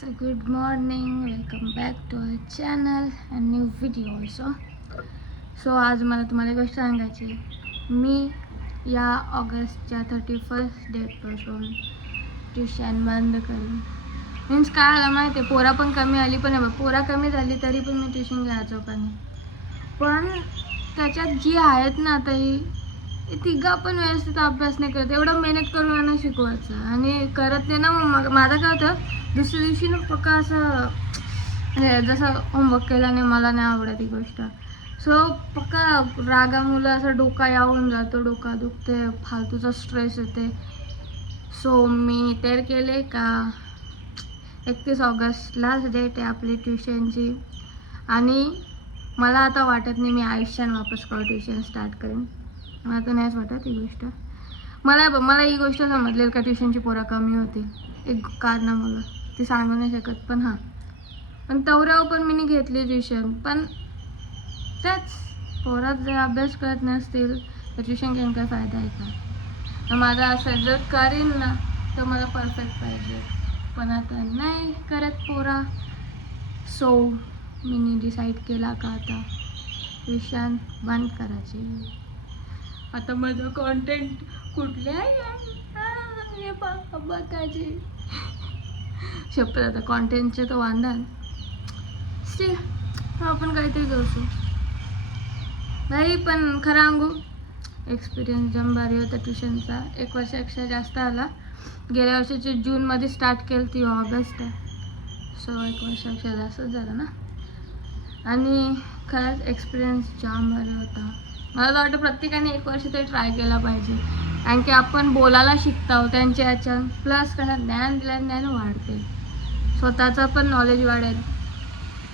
So good morning, welcome back to our channel and new video also. So आज मला तुम्हाला गोष्ट सांगायची आहे. मी या ऑगस्टच्या 31st डेटपासून ट्युशन बंद करेन. मीन्स काय आलं माहिती आहे, पोरा पण कमी आली, पण पोरा कमी झाली तरी पण मी ट्युशन घ्यायचो का नाही. पण त्याच्यात जी आहेत ना आता ही तिघा पण व्यवस्थित अभ्यास नाही करत. एवढं मेहनत करून यांना शिकवायचं आणि करत नाही ना. मग माझं काय होतं, दुसऱ्या दिवशी ना पक्का असं जसं होमवर्क केला नाही, मला नाही आवडत ही गोष्ट. सो पक्का रागामुळे असं डोका यावून जातो, डोका दुखते, फालतूचा स्ट्रेस येते. सो मी तयार केले का 31 ऑगस्ट लास्ट डेट आहे आपली ट्युशनची. आणि मला आता वाटत नाही मी आयुष्यात वापस ट्युशन स्टार्ट करेन. मला तर नाहीच वाटत ही गोष्ट. मला ही गोष्ट समजलेली का ट्युशनची पोरा कमी होती एक कारणामुळं, ती सांगू नाही शकत. पण तेवढ्यावर पण मी घेतली ट्युशन. पण त्याच पोरात जर अभ्यास करत नसतील तर ट्युशन घेऊन काय फायदा आहे का. माझा असं जर करेन ना तर मला परफेक्ट पाहिजे, पण आता नाही करत पोरा. सो मी डिसाईड केला का आता ट्युशन बंद करायची. आता माझं कॉन्टेंट कुठल्या बघायची शपथ. आता कॉन्टेंटचे तर वांधान स्टिल आपण काहीतरी करतो नाही. पण खरं सांगू, एक्सपिरियन्स जम भारी होता ट्युशनचा. 1 वर्षापेक्षा जास्त आला. गेल्या वर्षाची जूनमध्ये स्टार्ट केली ती ऑगस्ट आहे. सो 1 वर्षापेक्षा जास्तच झालं ना. आणि खरंच एक्सपिरियन्स जाम भारी होता. मला वाटतं प्रत्येकाने 1 वर्ष तरी ट्राय केला पाहिजे, कारण की आपण बोलायला शिकतो त्यांच्या ह्याच्यात. प्लस कसं ज्ञान दिल्याने वाढते, स्वतःचं पण नॉलेज वाढेल.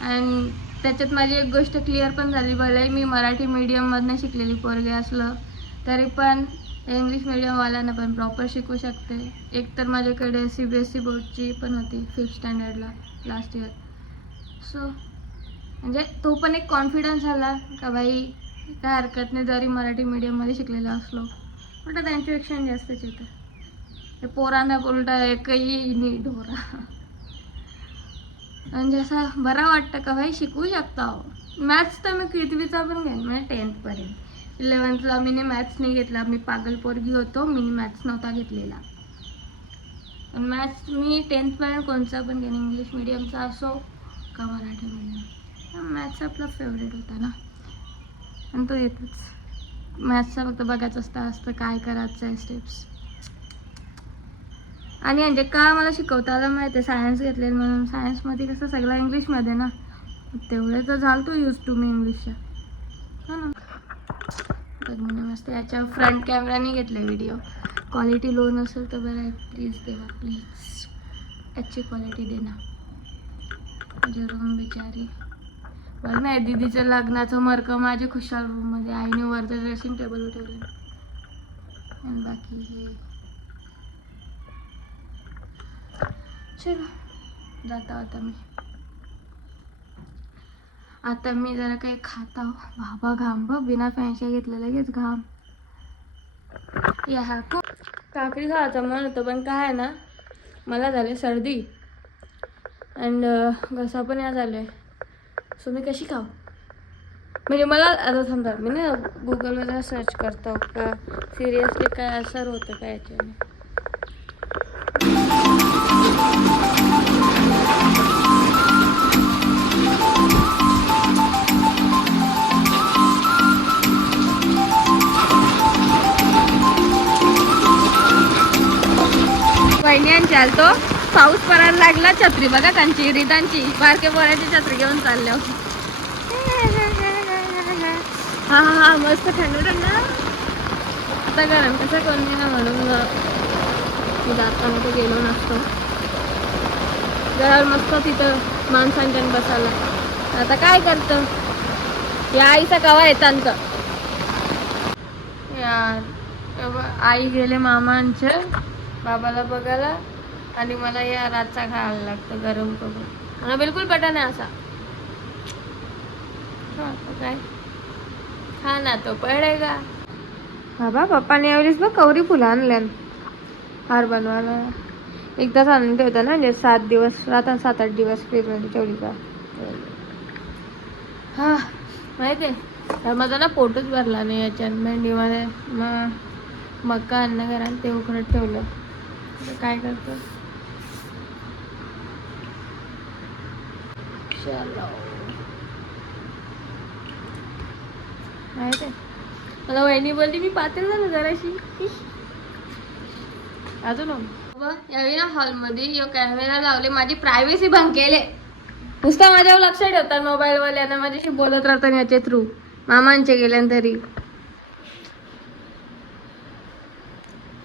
आणि त्याच्यात माझी एक गोष्ट क्लिअर पण झाली, भले मी मराठी मीडियममधनं शिकलेली पोरगी असलं तरी पण इंग्लिश मीडियमवाल्यांना पण प्रॉपर शिकू शकते. एक तर माझ्याकडे CBSE बोर्डची पण होती 5th स्टँडर्डला लास्ट इयर. सो म्हणजे तो पण एक कॉन्फिडन्स आला का बाई काय हरकत नाही, जरी मराठी मीडियममध्ये शिकलेलं असलो. उलटा त्यांच्यापेक्षा जास्तच येतं. हे पोरांना उलटा एकही नीट ढोरा. म्हणजे असं बरं वाटतं का भाई शिकवू शकता. मॅथ्स तर मी कितवीचा पण घेईन, म्हणजे 10thपर्यंत. 11thला मी मॅथ्स नाही घेतला. मी पागल पोरगी होतो, मी मॅथ्स नव्हता घेतलेला. पण मॅथ्स मी 10thपर्यंत कोणचा पण घेईन, इंग्लिश मीडियमचा असो का मराठी मीडियम. मॅथ्स आपला फेवरेट होता ना, आणि तो येतोच. मॅथ्सचा फक्त बघायचं असतं काय करायचं आहे स्टेप्स. आणि म्हणजे का मला शिकवता आलं माहिती आहे, सायन्स घेतलेलं म्हणून. सायन्समध्ये कसं सगळं इंग्लिशमध्ये ना, तेवढे तर झालं तो यूज टू मी इंग्लिशच्या, हो ना. तर मी मस्त याच्या फ्रंट कॅमेराने घेतले व्हिडिओ. क्वालिटी लो नसेल तर बरं आहे, प्लीज देवा प्लीज अच्छी क्वालिटी देना. माझी रूम बिचारी बरं नाही, दीदीचं लग्नाचं मरकं माझे खुशाल रूममध्ये आईने वरचं ड्रेसिंग टेबल ठेवलं. आणि बाकी हे चलो जाता आता मी जरा काही खाता. बाबा घाम बघ, बिना फॅनच्या घेतलं लगेच घाम. या हा काकडी खायचा मन होतं, पण काय आहे ना, मला झाले सर्दी अँड घसा पण या झालं आहे. सो मी कशी खाऊ. म्हणजे मला आता थांबा, मी ना गुगलवर सर्च करतो का सिरियसली काय असर होतं का याच्याने. वहिनी चालतो, पाऊस पडायला लागला. छत्री बघा त्यांची रिदांची, बारके पोराची छत्री घेऊन चालल्या. हा हा हा मस्त थंड आता गरम कसं कोणी ना, म्हणून मी जाताना तर गेलो नसतो. जरा मस्त तिथं माणसांच्या बसायला. आता काय करतं या आईचा कवा येतांत यार. आई गेले मामांच्या बाबाला बघायला, आणि मला या रातचा खायला लागतं गरम करून. मला बिलकुल पटा नाही असा. हां काय खाना तो पडेगा. बाबा पप्पाने यावेळेस बघ कवरी फुलं आणल्या हार बनवायला. एकदाच आणून ठेवता ना, म्हणजे 7 दिवस राहतात, 7-8 दिवस फ्रीजमध्ये ठेवली का. हा माहिती आहे माझा ना पोटच भरला नाही याच्यात मेंढीमध्ये. मग मका अन्न करा ते उकडत ठेवलं. काय करतो चलो. माहिती आहे मला वहिनी बोलली मी पातळ झालं जराशी. अजून यावेळी ना हॉलमध्ये कॅमेरा लावले, माझी प्रायव्हसी भंग केले. नुसतं माझ्यावर लक्ष ठेवतात मोबाईलवाल्यांना, माझ्याशी बोलत राहतात याच्या थ्रू. मामांचे गेल्यानंतरी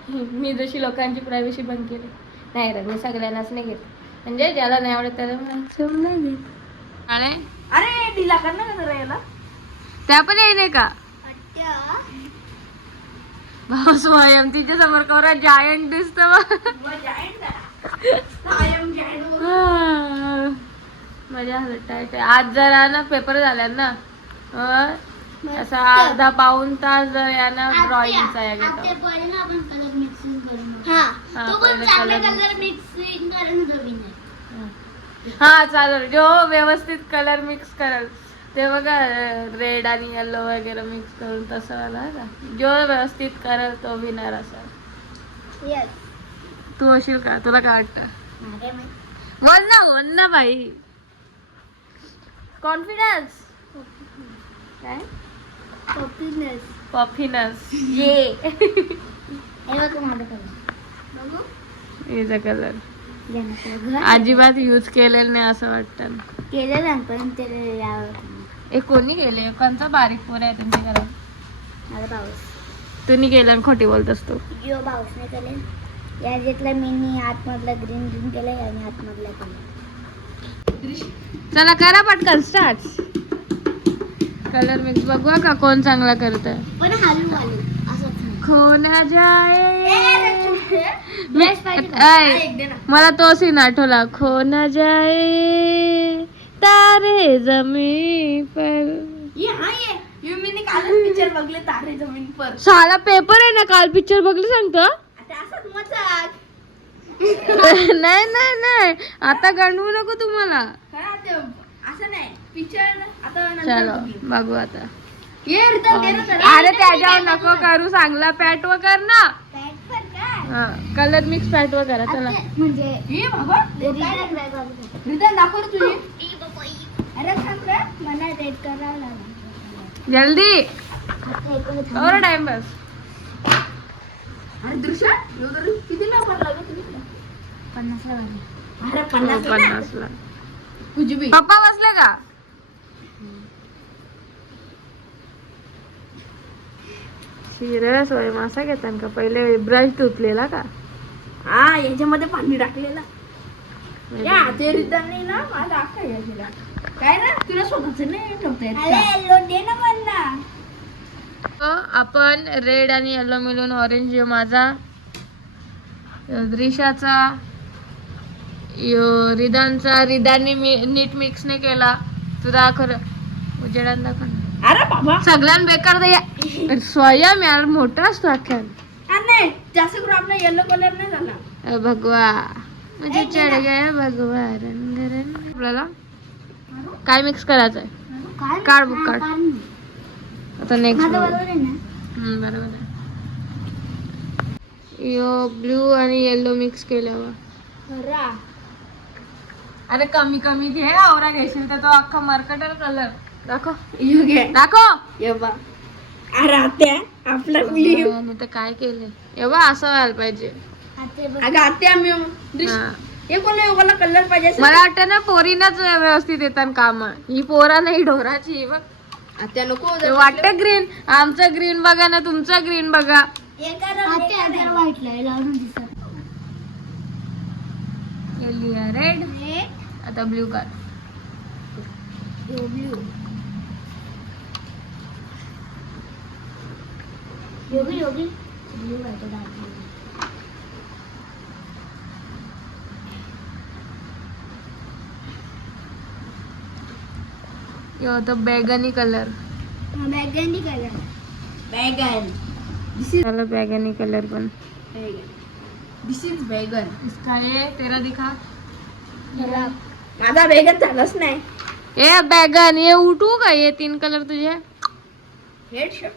मी जशी लोकांची प्रायव्हसी भंग केली. नाही रे, मी सगळ्यांनाच नाही घेत, म्हणजे ज्याला नाही आवडत त्याला नाही घेत. अरे ढिला कर ना जरा याला. त्या पण येईल का भाऊ स्वयं तिच्या समोर कवर जायंट दिसत. माझ्या हलत आज जरा ना पेपर झाल्या ना, असा अर्धा पाऊण तास जर यानं ड्रॉइंगचा या घेतो. हा चालेल, जो व्यवस्थित कलर मिक्स करल ते बघा, रेड आणि येलो वगैरे मिक्स करून तसं वाला का, जो व्यवस्थित करल तो विनर असेल. तू होशील का, तुला काय वाटतं? बोल ना भाई, कॉन्फिडन्स काय पॉफिनस ये कलर अजिबात यूज केलेलं नाही असं वाटतं. केलेलं पण ते कोणी केले? कोणता बारीक पोर आहे तुमच्या घरात? माझा भाऊस. तुम्ही केलं खोटी बोलतोस तू. यो भाऊस नाही केले, या घेतला मी आतमधला ग्रीन केलं आणि आतमधला केलं. चला करा पटकन स्टार्ट. कलर मिक्स बघूया का कोण चांगला करत आहे. खोना जाए मला तो सीन आठवला. खोना जाए तारे जमीन पर. पिक्चर बघले तारे जमीन पर. साला पेपर आहे ना, काल पिक्चर बघले सांगतो. नाही नाही नाही, आता गंडवू नको तुम्हाला. असं नाही पिक्चर आता. चलो बघू आता. अरे त्याच्यावर नको करू, चांगला पॅट वर कर ना. कलर मिक्स पॅट वर करा. चला म्हणजे जल्दी और टाइम बस. पप्पा बसले का? सिरियस होय मासा घेतान का? पहिले ब्रश धुतलेला का? हा याच्यामध्ये पाणी टाकलेला. या ते रिटर्न नाही ना माझा अख्खा यायला. काय ना तुला स्वतःच नाही ठेवता येत. अरे लो दे ना मला. आपण रेड आणि येलो मिळून ऑरेंज, यो माझा, द्रिशाचा, यो रिदानचा. रिदानने नीट मिक्स नाही केला. तुला खरं उजेडात दाखव. अरे बाबा सगळ्यां बेकार दे स्वयं यार मोठा असतो अख्यान. नाही जास्त करून आपला येलो कलर नाही झाला. भगवा म्हणजे चढ गया भगवा रंग रंग. आपल्याला काय मिक्स करायचं आहे? काढ बुक काढ. आता नेक्स्ट बरोबर आहे. यो ब्लू आणि येलो मिक्स केल्यावर. अरे कमी कमी घे, आवरा घेशील तर तो अख्खा मरकटर कलर दाखव. दाखव अरे आत्या आपला तर काय केलंय एवढा असं व्हायला पाहिजे. कलर पाहिजे. मला वाटतं ना पोरीनाच व्यवस्थित येतात काम. ही पोरा नाही ढोराची बघ. आता नको वाटतं ग्रीन. आमचं ग्रीन बघा ना, तुमचं ग्रीन बघा. रेड आता ब्ल्यू कर. ब्ल्यू योगी ब्ल्यू आहे तो डार्क. यो तो बैगनी कलर. बैगनी कलर बैगन. चलो बैगनी कलर पण. दिस इज वेगन. इसका ये तेरा दिखा. माझा वेगन झालाच नाही. ए बैगन ये उठू का ये 3 कलर तुझे. हेड शर्ट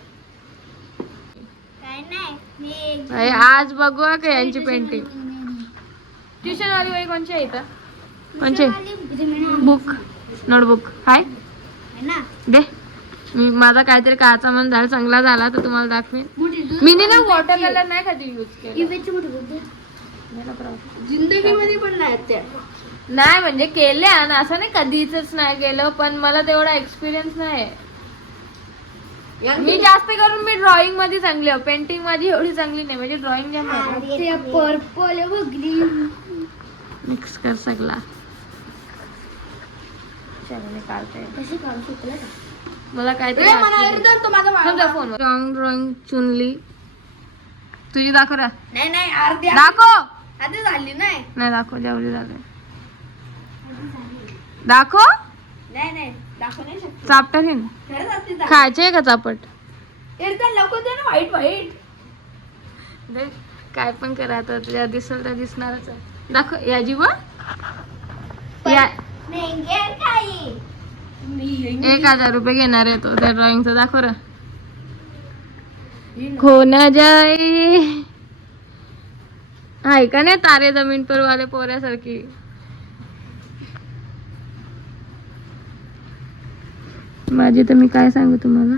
काय नाही. आज बघूया का यांची पेंटिंग. ट्युशन वाली वही कोणची आहे इथं. कोणची बुक नोटबुक हाय दे. माझा काहीतरी काचा मन झाला चांगला झाला तर तुम्हाला दाखवेन. मी ना वॉटर कलर नाही कधी यूज केला. जिंदगीमध्ये पण नाही त्या. नाही म्हणजे केले आणि असं नाही कधीच नाही केलं पण मला तेवढा एक्सपिरियन्स नाही. मी जास्त करून मी ड्रॉइंग मध्ये चांगली आहे. पेंटिंग माझी एवढी चांगली नाही म्हणजे ड्रॉइंग जाम पर्पल मिक्स कर सगळा. मला काहीतरी फोन रॉंग ड्रॉइंग चुनली तुझी दाखव रा. नाही अर्धी दाखव. आधी झाली नाही दाखव जेवढी झाली दाखव. नाही दाखवू नाही शकत. चापटा घेईन खरंच आधी झाली. खायचे का चापट. एकदम लवकर दे ना. व्हाईट दे. काय पण करा आता तुझ्या दिसल तर दिसणारच आहे. दाखव या जीवा या 1000 रुपये घेणार आहे तो त्या ड्रॉइंगचा. दाखव रा. खो ना जाए आहे का नाही तारे जमीन पर वाले पोऱ्यासारखी. माझी तर मी काय सांगू तुम्हाला.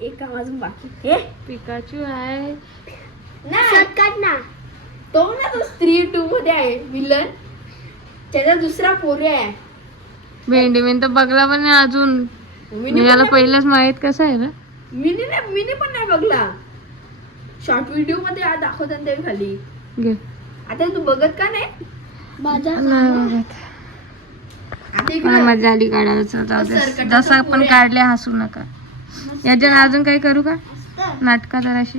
एक अजून बाकी. हे पिकाचू आहे ना तो ना तो स्त्री 2 मध्ये आहे विलन. त्याचा दुसरा पोरे आहे. भेंडी मी तर बघला पण नाही अजून. याला पहिलंच माहित कसं आहे ना. मिनी पण नाही बघला. शॉर्ट व्हिडिओ मध्ये दाखवतात ते खाली. घे. आता तू बघत का नाही. नाही बघत. आता मला इकडे मजा आली काढायचं. जाऊ दे. जसं आपण काढले हसू नका. याच्यात अजून काही करू का नाटका जराशी.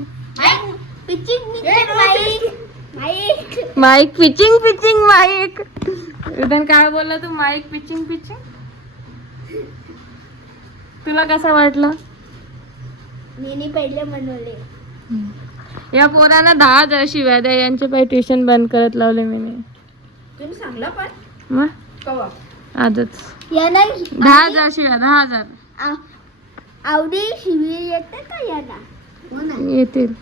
Mic pitching mic. उदन काय बोलला तू. माईक पिचिंग तुला कसं वाटलं. मी पहिले बनवले. या पोरांना 10,000 शिव्या द्या. यांचे पाय ट्युशन बंद करत लावले मी. तुम्ही सांगला पण मग कवा आजच 10,000 शिव्या. 10,000 आवडी शिवी येते का याला. येतील.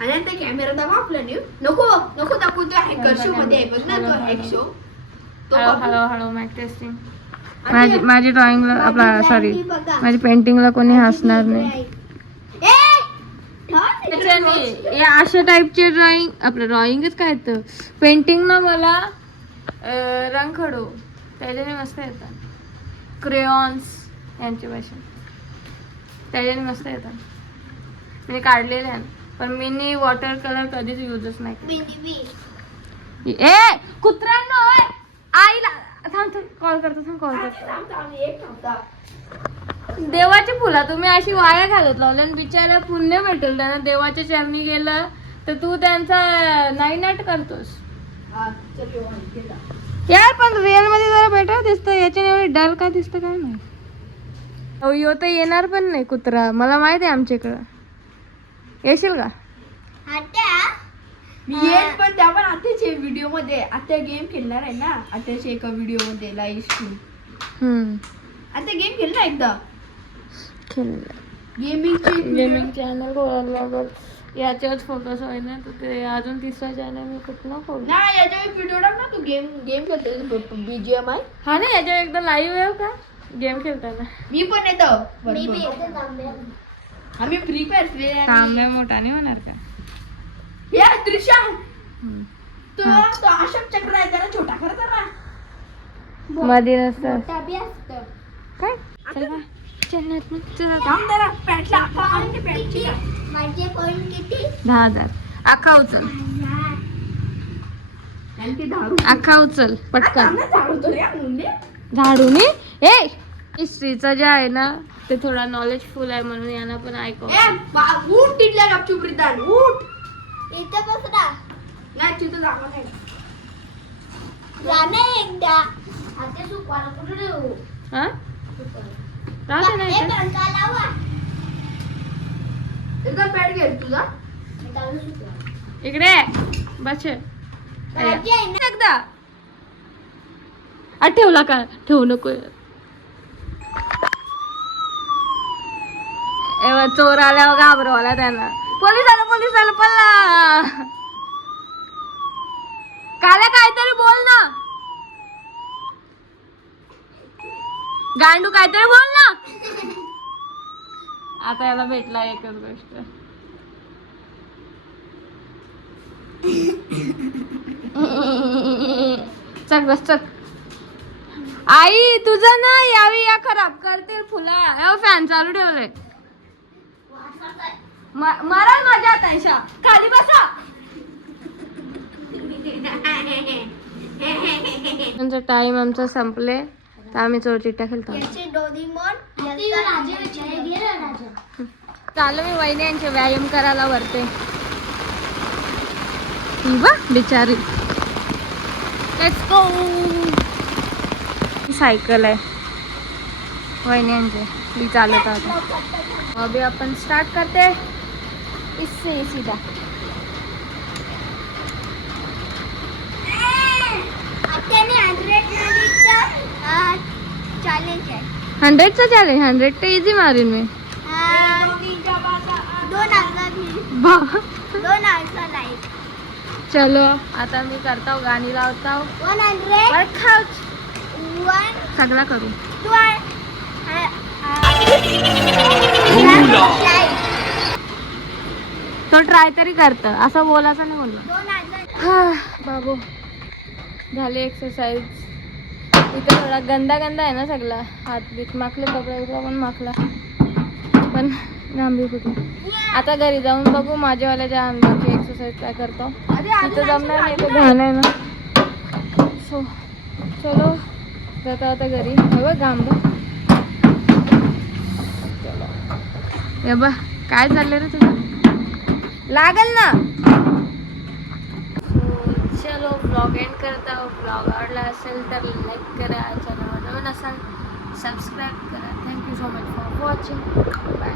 आणि आता कॅमेरा दाखव आपला. नको दाखवू. तो हॅकर शो मध्ये आहे बघ ना. तो हॅक शो. हळू मॅक टेस्टिंग. माझी ड्रॉइंगला आपला सॉरी माझी पेंटिंगला कोणी हसणार नाही. या अशा टाईपचे ड्रॉइंग आपलं ड्रॉइंगच काय तर पेंटिंग ना मला रंगखडू त्याच्याने मस्त येतात. क्रेयॉन्स यांची भाषा त्याच्याने मस्त येतात. मी काढलेले आहे पण मी वॉटर कलर कधीच यूजच नाही केला. ए कुत्र्यांनो आईला थांब कॉल करतो. देवाची फुला तुम्ही अशी वाया घालत लावल्या आणि बिचारा पुण्य भेटेल त्यांना. देवाच्या चरणी गेलं तर तू त्यांचा नाईनाट करतोस. यार पण रिअल मध्ये जरा बेटर दिसतं. याच्याने एवढी डल का दिसतं काय नाही. यो तर येणार पण नाही कुत्रा. मला माहिती आहे आमच्याकडं. येशील का. मी येईल पण त्या पण आताच्या व्हिडिओ मध्ये. आता गेम खेळणार आहे ना. आताच्या एका व्हिडिओ मध्ये लाईव्ह स्ट्रीम. आता गेम खेळ ना एकदा. गेमिंग चॅनल खोलायला लागल. याच्यावरच फोकस होईना तर ते अजून 3रा चॅनल मी कुठं खोल ना. याच्यावर व्हिडिओ टाक ना. तू गेम खेळतो BGMI. हा ना याच्यावर एकदा लाईव्ह येऊ का गेम खेळताना. मी पण येतो. आम्ही फ्री फायर तांब्या मोठा नाही होणार का. या दृश्या तो अशोक चक्र आहे त्याला छोटा करता ना. मध्ये नसतं काय. चल बा. चल ना चल. थांब जरा. पॅटला अख्खा मारून घे पॅटची. माझे पॉइंट किती. 10,000 अख्खा उचल. आणखी धारू. अख्खा उचल पटकन. झाडू रे मुंडे. झाडून ए हिस्ट्रीचं जे आहे ना ते थोडा नॉलेजफुल आहे म्हणून यांना पण ऐकव. उठ तिथल्या गपचूप रिदान उठ. इथे बस ना. नाही तिथं जागा नाही. एकदा आता सुकवायला कुठे देऊ हा राहते नाही इथे. एकदा पॅड घे तुझा इकडे बस एकदा ठेवला का ठेवू नको एव्हा चोर आल्यावर घाबरवला त्यांना पोलीस आलं पल्ला काल्या काहीतरी बोल ना गांडू काहीतरी बोल ना आता याला भेटला एकच गोष्ट चल बस चल आई तुझं ना यावी या खराब करतील फुला फॅन चालू ठेवले मरा मजा तैशा खाली बसा टाइम आमचा संपले तर आम्ही चोरचिट्ट्या खेळतो चालू मी वहिनी यांचे व्यायाम करायला वरते ही बा बिचारी लेट्स गो सायकल आहे वहिनी यांचे मी चालत आता अभी अपन स्टार्ट करते इससे सीधा चॅलेंज आहे 100चा चॅलेंज 100 तो इझी मारीन मी दोन आंसर लाईक चलो आता मी करता हूँ गाणी लावता हूँ 100 सगळा करू तो ट्राय तरी करत असं बोलायचं नाही बोललो हा बाबू झाले एक्सरसाइज इथं थोडा गंदा आहे ना सगळा हात बीत माखले कपडे पण माखला पण लांबी कुठे आता घरी जाऊन बघू माझ्यावाल्या ज्या अंगाची एक्सरसाइज काय करतो इथं जमणार नाही तर घाण आहे ना सो चलो जाता आता घरी बघ घाम बा काय चाललंय रे तुझं लागल ना चलो ब्लॉग एंड करता हूँ ब्लॉग आवडला असेल तर लाईक करा चॅनलवर नवीन असाल सबस्क्राईब करा thank you so much for watching bye